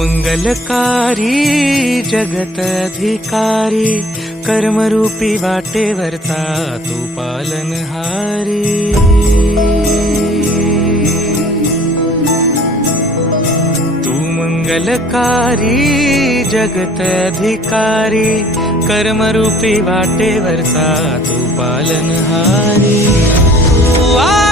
मंगलकारी जगत अधिकारी, कर्मरूपी वाटेवरचा तू पालनहारी। तू मंगलकारी जगत अधिकारी, कर्मरूपी वाटेवरचा तू पालनहारी। तू